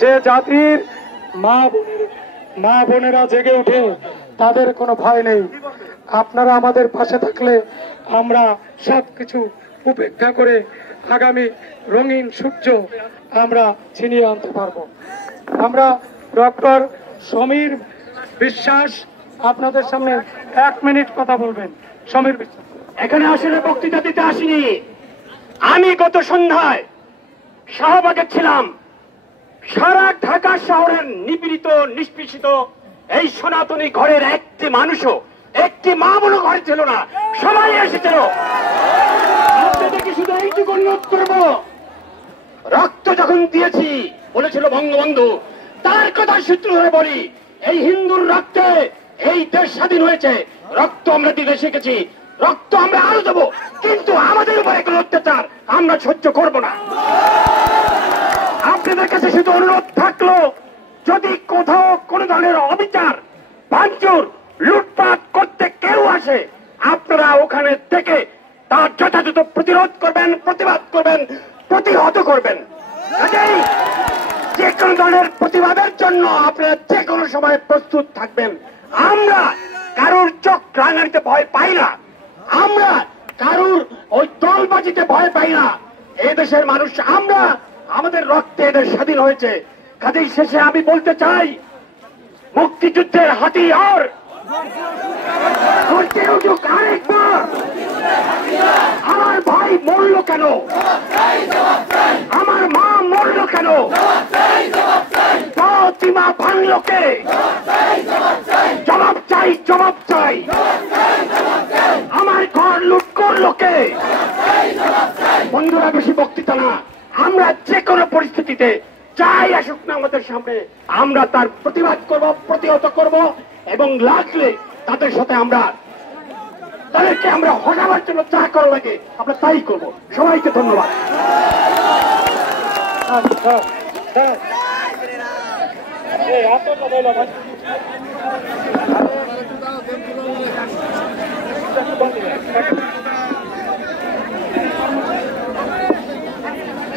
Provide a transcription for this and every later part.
যে জাতির মা বোনেরা জেগে উঠে তাদের কোনো ভয় নেই। আপনারা আমাদের পাশে থাকলে আমরা সবকিছু উপেক্ষা করে আগামী রঙিন সূর্য আমরা ছিনিয়ে আনতে পারবো। আমরা ডক্টর সমীর বিশ্বাস আপনাদের সামনে 1 মিনিট কথা বলবেন। সমীর বিশ্বাস এখানে আসলে বক্তৃতা দিতে আসিনি। আমি গত সন্ধ্যায় শাহবাগে ছিলাম। সারা ঢাকা শহরের নিপীড়িত নিষ্পেষিত এই সনাতনী ঘরের একটি মানুষও, একটি মা বোনও ঘরে ছিল না, সবাই এসেছিল। আপনাদেরকে শুধু এইটুকু অনুরোধ করব, রক্ত যখন দিয়েছি বলেছিল বঙ্গবন্ধু, তার কথা সূত্র ধরে বলি, এই হিন্দুর রক্তে এই দেশ স্বাধীন হয়েছে। রক্ত আমরা দিতে শিখেছি, রক্ত আমরা আরো দেবো, কিন্তু আমাদের উপরে কোনো অত্যাচার আমরা সহ্য করব না। আপনাদের কাছে শুধু অনুরোধ থাকলো, যদি কোথাও কোন ধরনের অবিচার, ভাঙচুর, লুটপাট করতে কেউ আসে, আপনারা ওখানে থেকে তার যথাযথ প্রতিরোধ করবেন, প্রতিবাদ করবেন, প্রতিহত করবেন। কাজেই যে কোনো ধরনের প্রতিবাদের জন্য আপনারা যে কোনো সময় প্রস্তুত থাকবেন। আমরা কারোর চোখ রাঙানিতে ভয় পাই না, আমরা কারোর ওই দলবাজিতে ভয় পাই না। এই দেশের মানুষ আমরা, আমাদের রক্তে এদের স্বাধীন হয়েছে। কাজেই শেষে আমি বলতে চাই, মুক্তিযুদ্ধের হাতিয়ার করতে উঠুক আরেকবার। আমার ভাই মরল কেন? আমার মা মরল কেন? প্রতিমা ভাঙল কে? জবাব চাই, জবাব চাই। আমার ঘর লুট করলো কে? বন্ধুরা, বেশি বক্তৃতা না, আমরা যে কোনো পরিস্থিতিতে যাই আসুক না আমাদের সামনে, আমরা তার প্রতিবাদ করব, প্রতিহত করব, এবং লাগলে তাদের সাথে তাদেরকে আমরা হটাবার জন্য যা করা লাগে আমরা তাই করব। সবাইকে ধন্যবাদ।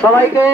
সবাইকে